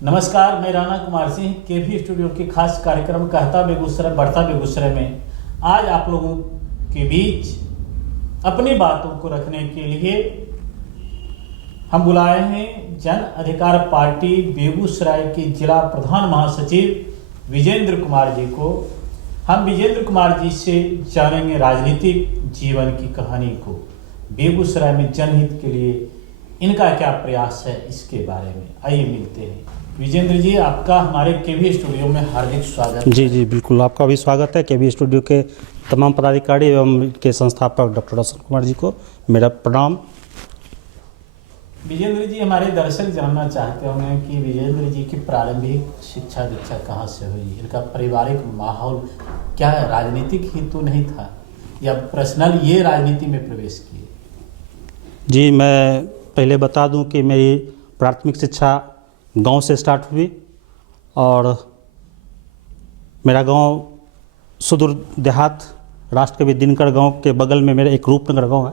नमस्कार, मैं राणा कुमार सिंह केवी स्टूडियो के खास कार्यक्रम कहता बेगूसराय बढ़ता बेगूसराय में आज आप लोगों के बीच अपनी बातों को रखने के लिए हम बुलाए हैं जन अधिकार पार्टी बेगूसराय के जिला प्रधान महासचिव विजेंद्र कुमार जी को। हम विजेंद्र कुमार जी से जानेंगे राजनीतिक जीवन की कहानी को, बेगूसराय में जनहित के लिए इनका क्या प्रयास है इसके बारे में। आइए मिलते हैं। विजेंद्र जी, आपका हमारे केवी स्टूडियो में हार्दिक स्वागत है। जी बिल्कुल, आपका भी स्वागत है। केवी स्टूडियो के तमाम पदाधिकारी एवं के संस्थापक डॉक्टर रोशन कुमार जी को मेरा प्रणाम। विजेंद्र जी, हमारे दर्शक जानना चाहते होंगे कि विजेंद्र जी की प्रारंभिक शिक्षा दीक्षा कहाँ से हुई, इनका पारिवारिक माहौल क्या है, राजनीतिक ही तो नहीं था या पर्सनल ये राजनीति में प्रवेश किए? जी, मैं पहले बता दूं कि मेरी प्राथमिक शिक्षा गांव से स्टार्ट हुई और मेरा गांव सुदूर देहात राष्ट्रकवि दिनकर गांव के बगल में मेरा एक रूपनगर गांव है।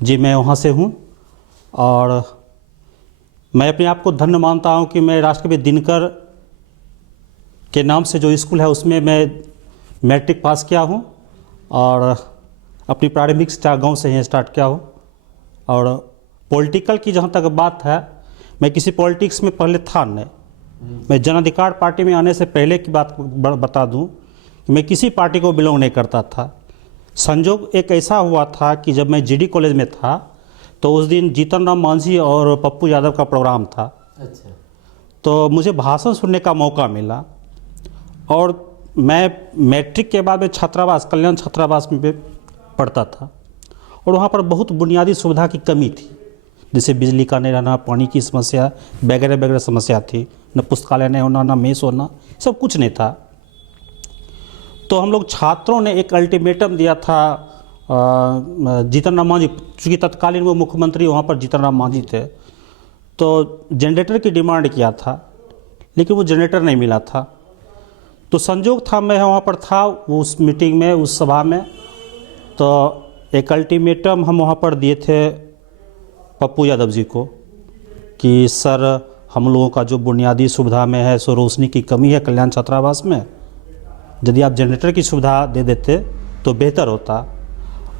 जी, मैं वहां से हूं और मैं अपने आप को धन्य मानता हूं कि मैं राष्ट्रकवि दिनकर के नाम से जो स्कूल है उसमें मैं मैट्रिक पास किया हूं और अपनी प्रारंभिक शिक्षा गाँव से ही स्टार्ट किया हूँ। और पॉलिटिकल की जहाँ तक बात है, मैं किसी पॉलिटिक्स में पहले था नहीं। मैं जन अधिकार पार्टी में आने से पहले की बात बता दूं कि मैं किसी पार्टी को बिलोंग नहीं करता था। संजोग एक ऐसा हुआ था कि जब मैं जीडी कॉलेज में था तो उस दिन जीतन राम मांझी और पप्पू यादव का प्रोग्राम था। अच्छा। तो मुझे भाषण सुनने का मौका मिला और मैं मैट्रिक के बाद में छात्रावास कल्याण छात्रावास में पढ़ता था और वहाँ पर बहुत बुनियादी सुविधा की कमी थी, जैसे बिजली का नहीं रहना, पानी की समस्या वगैरह वगैरह समस्या थी। न पुस्तकालय नहीं होना, न मेस होना, सब कुछ नहीं था। तो हम लोग छात्रों ने एक अल्टीमेटम दिया था जीतन राम मांझी, चूँकि तत्कालीन वो मुख्यमंत्री वहाँ पर जीतन राम मांझी थे, तो जनरेटर की डिमांड किया था, लेकिन वो जनरेटर नहीं मिला था। तो संजोग था मैं वहाँ पर था उस मीटिंग में, उस सभा में, तो एक अल्टीमेटम हम वहाँ पर दिए थे पप्पू यादव जी को कि सर, हम लोगों का जो बुनियादी सुविधा में है सो रोशनी की कमी है कल्याण छात्रावास में, यदि आप जनरेटर की सुविधा दे देते तो बेहतर होता।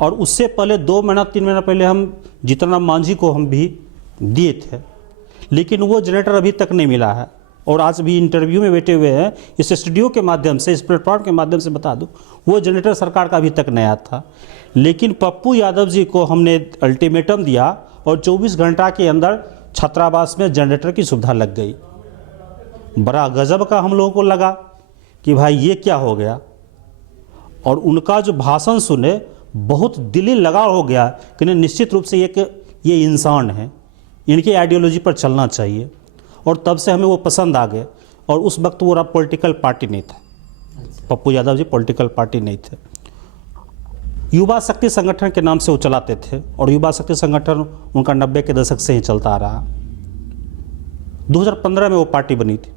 और उससे पहले 2 महीना 3 महीना पहले हम जीतन राम मांझी को हम भी दिए थे, लेकिन वो जनरेटर अभी तक नहीं मिला है। और आज भी इंटरव्यू में बैठे हुए हैं, इस स्टूडियो के माध्यम से, इस प्लेटफॉर्म के माध्यम से बता दूं, वो जनरेटर सरकार का अभी तक नया था। लेकिन पप्पू यादव जी को हमने अल्टीमेटम दिया और 24 घंटा के अंदर छात्रावास में जनरेटर की सुविधा लग गई। बड़ा गजब का हम लोगों को लगा कि भाई ये क्या हो गया। और उनका जो भाषण सुने बहुत दिली लगाव हो गया कि नहीं, निश्चित रूप से ये इंसान है, इनकी आइडियोलॉजी पर चलना चाहिए। और तब से हमें वो पसंद आ गए। और उस वक्त वो पॉलिटिकल पार्टी नहीं था। पप्पू यादव जी पॉलिटिकल पार्टी नहीं थे, युवा शक्ति संगठन के नाम से वो चलाते थे और युवा शक्ति संगठन उनका 90 के दशक से ही चलता आ रहा। 2015 में वो पार्टी बनी थी,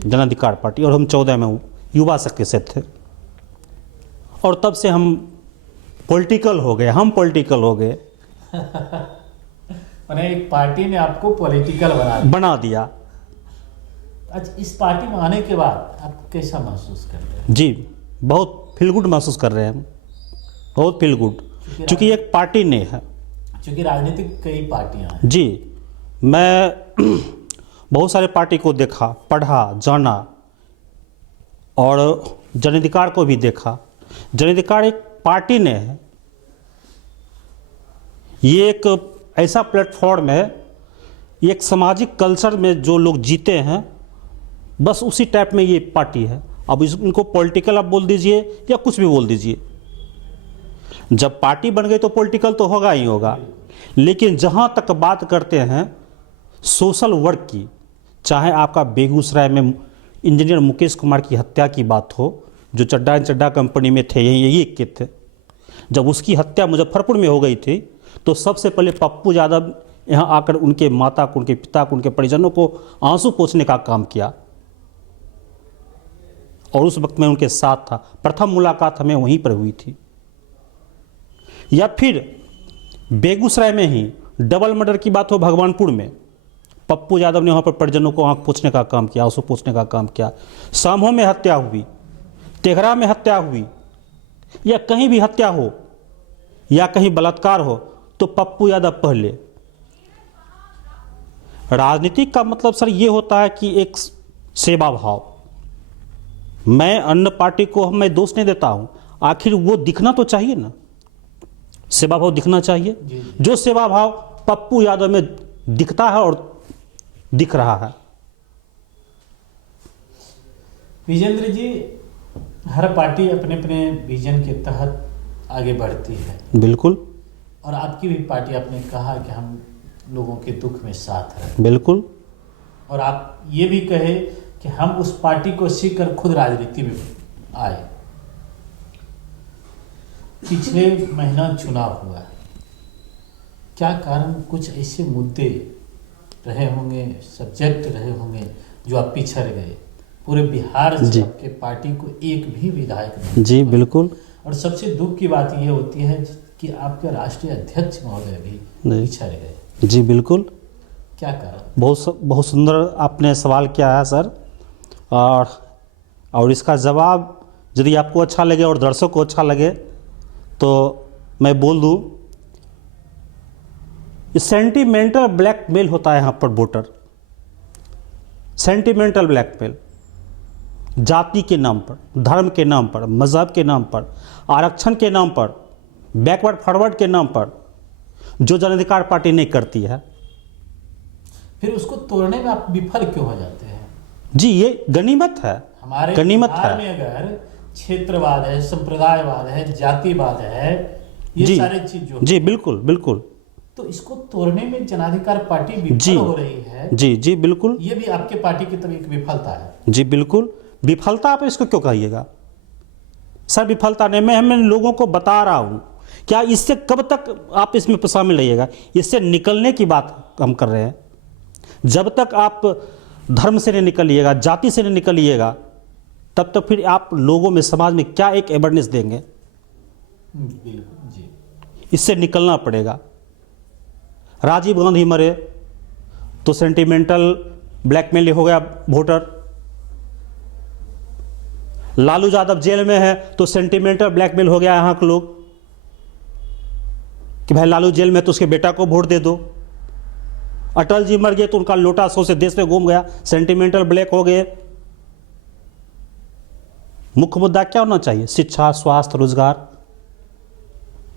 जन अधिकार पार्टी, और हम 14 में युवा शक्ति से थे। और तब से हम पॉलिटिकल हो गए, पॉलिटिकल हो गए। मैंने एक पार्टी ने आपको पॉलिटिकल बना दिया। अच्छा, इस पार्टी में आने के बाद आप कैसा महसूस कर रहे हैं? जी, बहुत फील गुड महसूस कर रहे हैं हम, बहुत फील गुड, क्योंकि एक पार्टी नहीं है, क्योंकि राजनीतिक कई पार्टियां हैं। जी, मैं बहुत सारे पार्टी को देखा, पढ़ा, जाना और जन अधिकार को भी देखा। जन अधिकार एक पार्टी ने है, ये एक ऐसा प्लेटफॉर्म है, एक सामाजिक कल्चर में जो लोग जीते हैं, बस उसी टाइप में ये पार्टी है। अब इनको पॉलिटिकल आप बोल दीजिए या कुछ भी बोल दीजिए, जब पार्टी बन गई तो पॉलिटिकल तो होगा ही होगा। लेकिन जहाँ तक बात करते हैं सोशल वर्क की, चाहे आपका बेगूसराय में इंजीनियर मुकेश कुमार की हत्या की बात हो, जो चड्डा एंड चड्डा कंपनी में थे, यही के थे, जब उसकी हत्या मुजफ्फरपुर में हो गई थी तो सबसे पहले पप्पू यादव यहाँ आकर उनके माता को, उनके पिता को, उनके परिजनों को आंसू पोंछने का काम किया और उस वक्त मैं उनके साथ था। प्रथम मुलाकात हमें वहीं पर हुई थी। या फिर बेगूसराय में ही डबल मर्डर की बात हो भगवानपुर में, पप्पू यादव ने वहाँ पर परिजनों को आंख पोंछने का काम किया, आंसू पोंछने का काम किया। सामहो में हत्या हुई, तेघरा में हत्या हुई, या कहीं भी हत्या हो या कहीं बलात्कार हो तो पप्पू यादव पहले। राजनीति का मतलब सर ये होता है कि एक सेवा भाव। मैं अन्य पार्टी को मैं दोष नहीं देता हूँ, आखिर वो दिखना तो चाहिए ना, सेवा भाव दिखना चाहिए। जो सेवा भाव पप्पू यादव में दिखता है और दिख रहा है। विजेंद्र जी, हर पार्टी अपने अपने विजन के तहत आगे बढ़ती है। बिल्कुल। और आपकी भी पार्टी, आपने कहा कि हम लोगों के दुख में साथ हैं। बिल्कुल। और आप ये भी कहे कि हम उस पार्टी को सीखकर खुद राजनीति में आए। पिछले महीना चुनाव हुआ, क्या कारण, कुछ ऐसे मुद्दे रहे होंगे, सब्जेक्ट रहे होंगे जो आप पिछड़ गए? पूरे बिहार से आपके पार्टी को एक भी विधायक नहीं। जी बिल्कुल। और सबसे दुख की बात ये होती है कि आपके राष्ट्रीय अध्यक्ष महोदय भी पिछड़ गए। जी बिल्कुल। क्या कारण? बहुत सुंदर आपने सवाल किया है सर। और इसका जवाब यदि आपको अच्छा लगे और दर्शकों को अच्छा लगे तो मैं बोल दूं, सेंटिमेंटल ब्लैकमेल होता है यहाँ पर वोटर। सेंटिमेंटल ब्लैकमेल, जाति के नाम पर, धर्म के नाम पर, मजहब के नाम पर, आरक्षण के नाम पर, बैकवर्ड फॉरवर्ड के नाम पर, जो जन अधिकार पार्टी नहीं करती है। फिर उसको तोड़ने में आप विफल क्यों हो जाते हैं? जी ये गनीमत है, हमारे गनीमत बिहार है। में अगर क्षेत्रवाद है, संप्रदायवाद है, जातिवाद है, ये सारे चीज जो, जी बिल्कुल बिल्कुल, तो इसको तोड़ने में जनाधिकार पार्टी विफल हो रही है। जी जी बिल्कुल। ये भी आपके पार्टी की तरफ एक विफलता है। जी बिल्कुल। विफलता आप इसको क्यों कहिएगा सर? विफलता नहीं, मैं लोगों को बता रहा हूँ। क्या इससे कब तक आप इसमें शामिल रहिएगा? इससे निकलने की बात हम कर रहे हैं। जब तक आप धर्म से नहीं निकलिएगा, जाति से नहीं निकलिएगा, तब तक फिर आप लोगों में, समाज में क्या एक अवेयरनेस देंगे? बिल्कुल जी। इससे निकलना पड़ेगा। राजीव गांधी मरे तो सेंटिमेंटल ब्लैकमेल हो गया वोटर। लालू यादव जेल में है तो सेंटिमेंटल ब्लैकमेल हो गया यहाँ के लोग कि भाई लालू जेल में तो उसके बेटा को वोट दे दो। अटल जी मर गए तो उनका लोटा सौ से देश में घूम गया, सेंटिमेंटल ब्लैक हो गए। मुख्य मुद्दा क्या होना चाहिए? शिक्षा, स्वास्थ्य, रोजगार।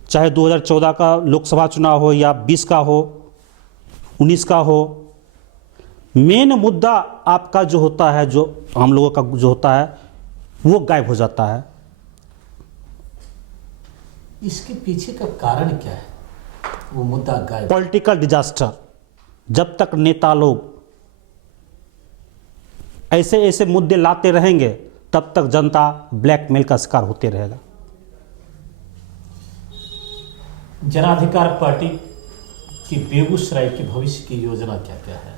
चाहे 2014 का लोकसभा चुनाव हो या 20 का हो, 19 का हो, मेन मुद्दा आपका जो होता है, जो हम लोगों का जो होता है, वो गायब हो जाता है। इसके पीछे का कारण क्या है? वो मुद्दा गायब। Political disaster. जब तक नेता लोग ऐसे ऐसे मुद्दे लाते रहेंगे तब तक जनता ब्लैकमेल का शिकार होते रहेगा। जनाधिकार पार्टी की बेगूसराय के भविष्य की योजना क्या क्या है?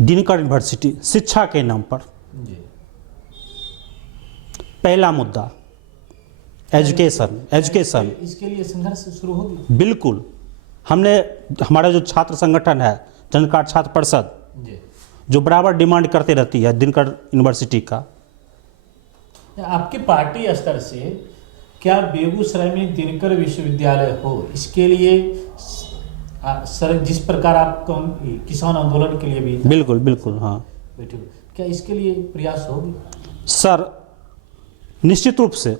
दिनकर यूनिवर्सिटी, शिक्षा के नाम पर जी। पहला मुद्दा एजुकेशन। इसके लिए संघर्ष शुरू होगी। बिल्कुल। हमने, हमारा जो छात्र संगठन है जनकार छात्र परिषद, जी, जो बराबर डिमांड करते रहती है दिनकर यूनिवर्सिटी का। आपकी पार्टी स्तर से क्या बेगूसराय में दिनकर विश्वविद्यालय हो, इसके लिए सर जिस प्रकार आप किसान आंदोलन के लिए भी बिल्कुल बिल्कुल, हाँ बैठे हो, क्या इसके लिए प्रयास होगी? सर निश्चित रूप से।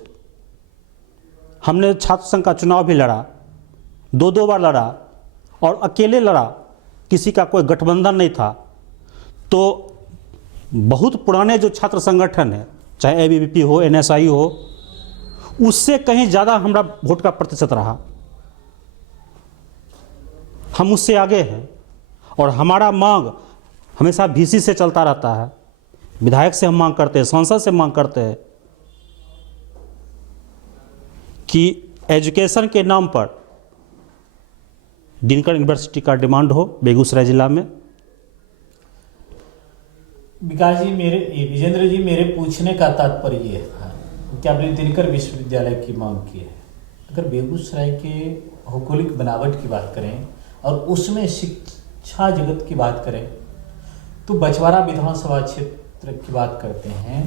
हमने छात्र संघ का चुनाव भी लड़ा, दो बार लड़ा, और अकेले लड़ा, किसी का कोई गठबंधन नहीं था। तो बहुत पुराने जो छात्र संगठन है, चाहे एबीवीपी हो, एनएसआई हो, उससे कहीं ज़्यादा हमारा वोट का प्रतिशत रहा। हम उससे आगे हैं और हमारा मांग हमेशा वीसी से चलता रहता है। विधायक से हम मांग करते हैं, सांसद से मांग करते हैं कि एजुकेशन के नाम पर दिनकर यूनिवर्सिटी का डिमांड हो बेगूसराय जिला में। विकास जी, विजेंद्र जी, मेरे पूछने का तात्पर्य ये था कि आपने दिनकर विश्वविद्यालय की मांग की है। अगर बेगूसराय के भौगोलिक बनावट की बात करें और उसमें शिक्षा जगत की बात करें तो बछवाड़ा विधानसभा क्षेत्र की बात करते हैं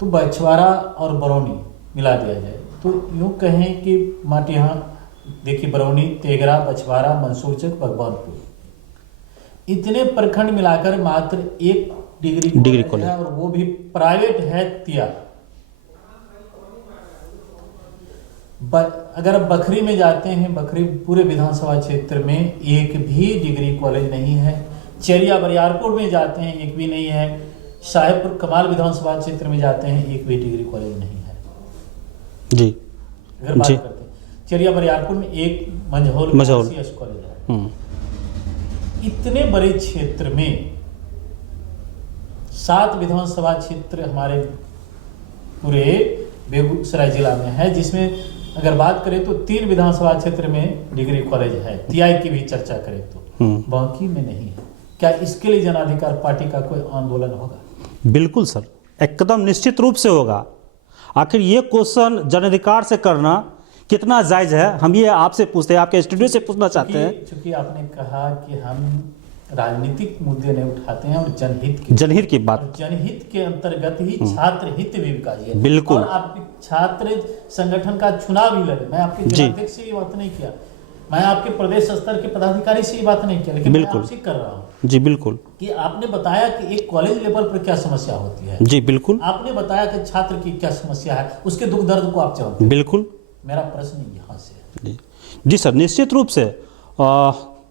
तो बछवाड़ा और बरौनी मिला दिया जाए तो यूँ कहें कि माटिहां देखिए बरौनी, तेघरा, बछवाड़ा, मंसूरचक, भगवानपुर इतने प्रखंड मिलाकर मात्र एक डिग्री कॉलेज है और वो भी प्राइवेट है तिया। अगर आप बखरी में जाते हैं, बखरी पूरे विधानसभा क्षेत्र में एक भी डिग्री कॉलेज नहीं है। चेरिया बरियारपुर में जाते हैं एक भी नहीं है। साहेबपुर कमाल विधानसभा क्षेत्र में जाते हैं एक भी डिग्री कॉलेज नहीं है। जी अगर बात करते हैं चेरिया बरियारपुर में एक मंझौल कॉलेज है। इतने बड़े क्षेत्र में 7 विधानसभा क्षेत्र हमारे पूरे बेगूसराय जिला में है, जिसमें अगर बात करें तो 3 विधानसभा क्षेत्र में डिग्री कॉलेज है। टीआई की भी चर्चा करें तो बाकी में नहीं है। क्या इसके लिए जन अधिकार पार्टी का कोई आंदोलन होगा? बिल्कुल सर, एकदम निश्चित रूप से होगा। आखिर ये क्वेश्चन जन अधिकार से करना कितना जायज़ है, हम ये आपसे पूछते हैं, आपके स्टूडियो से पूछना चाहते हैं। क्योंकि आपने कहा कि हम राजनीतिक मुद्दे नहीं उठाते हैं और जनहित की बात, जनहित के अंतर्गत ही छात्र हित भी विकास है। बिल्कुल। और आप छात्र संगठन का चुनाव भी लड़े। मैं आपके जिलाध्यक्ष से ये बात नहीं किया, मैं आपके प्रदेश स्तर के पदाधिकारी से ये बात नहीं किया, लेकिन मैं आपसे कर रहा हूँ। जी बिल्कुल। कि आपने बताया कि एक कॉलेज लेवल पर क्या समस्या होती है। जी बिल्कुल। आपने बताया कि छात्र की क्या समस्या है, उसके दुख दर्द को आप जानते हैं। बिल्कुल। मेरा प्रश्न यहाँ से है। जी सर, निश्चित रूप से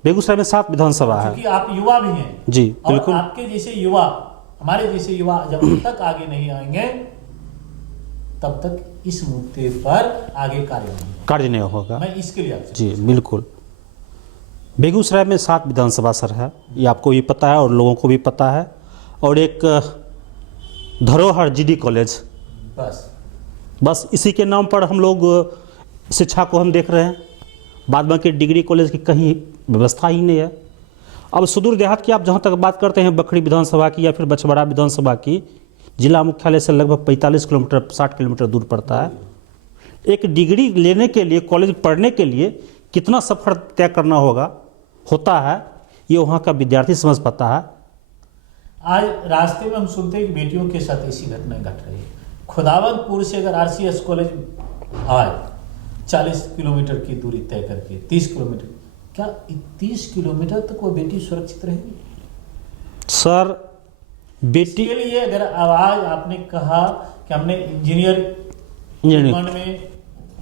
बेगूसराय में 7 विधानसभा है, क्योंकि आप युवा भी हैं। जी बिल्कुल। और आपके जैसे युवा, हमारे जैसे युवा जब तक आगे नहीं आएंगे तब तक इस मुद्दे पर आगे कार्य नहीं होगा। मैं इसके लिए आपसे जी बिल्कुल। बेगूसराय में 7 विधानसभा सर है, ये आपको भी पता है और लोगों को भी पता है। और एक धरोहर जीडी कॉलेज, बस इसी के नाम पर हम लोग शिक्षा को हम देख रहे हैं। बाद बाकी डिग्री कॉलेज की कहीं व्यवस्था ही नहीं है। अब सुदूर देहात की आप जहाँ तक बात करते हैं बखरी विधानसभा की या फिर बछवाड़ा विधानसभा की, जिला मुख्यालय से लगभग 45 किलोमीटर 60 किलोमीटर दूर पड़ता है। एक डिग्री लेने के लिए, कॉलेज पढ़ने के लिए कितना सफ़र तय करना होता है, ये वहाँ का विद्यार्थी समझ पाता है। आज रास्ते में हम सुनते हैं कि बेटियों के साथ ऐसी घटना घट रही है। खुदावंतपुर से अगर आरसीएस कॉलेज आए 40 किलोमीटर की दूरी तय करके 30 किलोमीटर, क्या 30 किलोमीटर तक वो बेटी सुरक्षित रहेगी? सर बेटी के लिए अगर आवाज आपने कहा कि हमने इंजीनियर में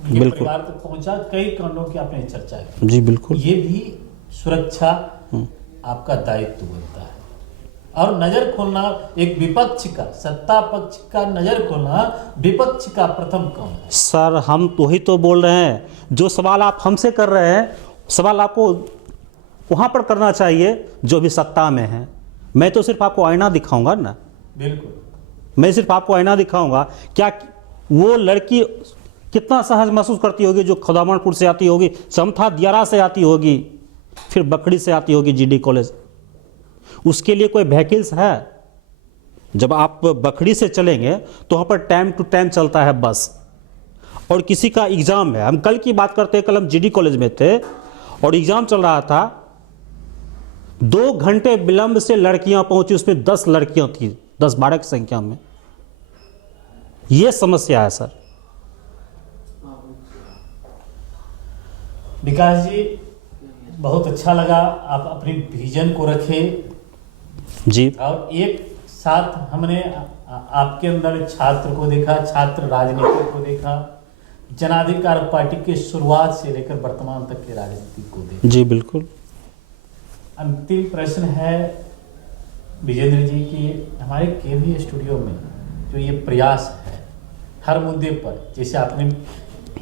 उनके परिवार तक पहुंचा, कई कांडों की आपने चर्चा की। जी बिल्कुल। ये भी सुरक्षा आपका दायित्व बनता है। और नजर खोलना एक विपक्ष का, सत्ता पक्ष का नजर खोलना विपक्ष का प्रथम काम है। सर हम तो ही तो बोल रहे हैं, जो सवाल आप हमसे कर रहे हैं सवाल आपको वहां पर करना चाहिए जो भी सत्ता में है। मैं तो सिर्फ आपको आईना दिखाऊंगा ना। बिल्कुल। मैं सिर्फ आपको आईना दिखाऊंगा। क्या वो लड़की कितना सहज महसूस करती होगी जो खुदावंतपुर से आती होगी, समथा दियारा से आती होगी, फिर बखरी से आती होगी जीडी कॉलेज। उसके लिए कोई व्हीकल्स है? जब आप बखरी से चलेंगे तो वहाँ पर टाइम टू टाइम चलता है बस, और किसी का एग्ज़ाम है। हम कल की बात करते हैं, कल हम जीडी कॉलेज में थे और एग्ज़ाम चल रहा था। 2 घंटे विलंब से लड़कियां पहुंची, उसमें 10 लड़कियां थी, 10-12 की संख्या में। ये समस्या है सर। विकास जी बहुत अच्छा लगा, आप अपनी विजन को रखे जी, और एक साथ हमने आपके अंदर छात्र को देखा, छात्र राजनीति को देखा, जनाधिकार पार्टी के शुरुआत से लेकर वर्तमान तक के राजनीति को देखा। जी बिल्कुल। अंतिम प्रश्न है विजेंद्र जी की, हमारे केवी स्टूडियो में जो ये प्रयास है हर मुद्दे पर, जैसे आपने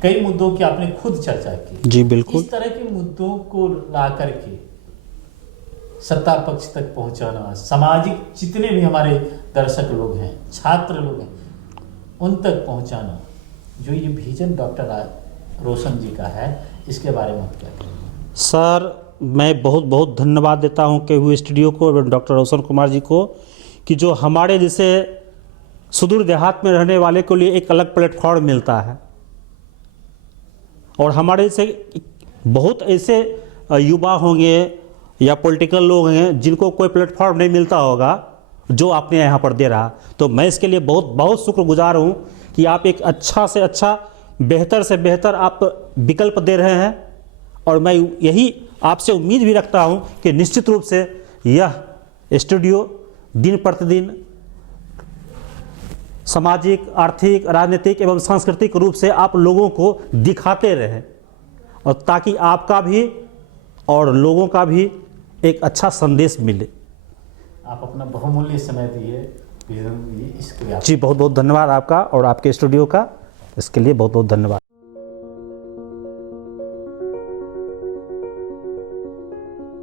कई मुद्दों की आपने खुद चर्चा की। जी बिल्कुल। इस तरह के मुद्दों को ला करके सत्ता पक्ष तक पहुंचाना, सामाजिक जितने भी हमारे दर्शक लोग हैं, छात्र लोग हैं, उन तक पहुंचाना, जो ये विजन डॉक्टर रोशन जी का है, इसके बारे में क्या कहेंगे? सर मैं बहुत बहुत धन्यवाद देता हूं केवी स्टूडियो को और डॉक्टर रोशन कुमार जी को, कि जो हमारे जैसे सुदूर देहात में रहने वाले के लिए एक अलग प्लेटफॉर्म मिलता है। और हमारे जैसे बहुत ऐसे युवा होंगे या पॉलिटिकल लोग हैं जिनको कोई प्लेटफॉर्म नहीं मिलता होगा जो आपने यहाँ पर दे रहा, तो मैं इसके लिए बहुत बहुत शुक्रगुजार हूँ कि आप एक अच्छा से अच्छा, बेहतर से बेहतर आप विकल्प दे रहे हैं। और मैं यही आपसे उम्मीद भी रखता हूँ कि निश्चित रूप से यह स्टूडियो दिन प्रतिदिन सामाजिक, आर्थिक, राजनीतिक एवं सांस्कृतिक रूप से आप लोगों को दिखाते रहें, और ताकि आपका भी और लोगों का भी एक अच्छा संदेश मिले। आप अपना बहुमूल्य समय दिए इसके लिए जी बहुत बहुत धन्यवाद आपका और आपके स्टूडियो का, इसके लिए बहुत बहुत धन्यवाद।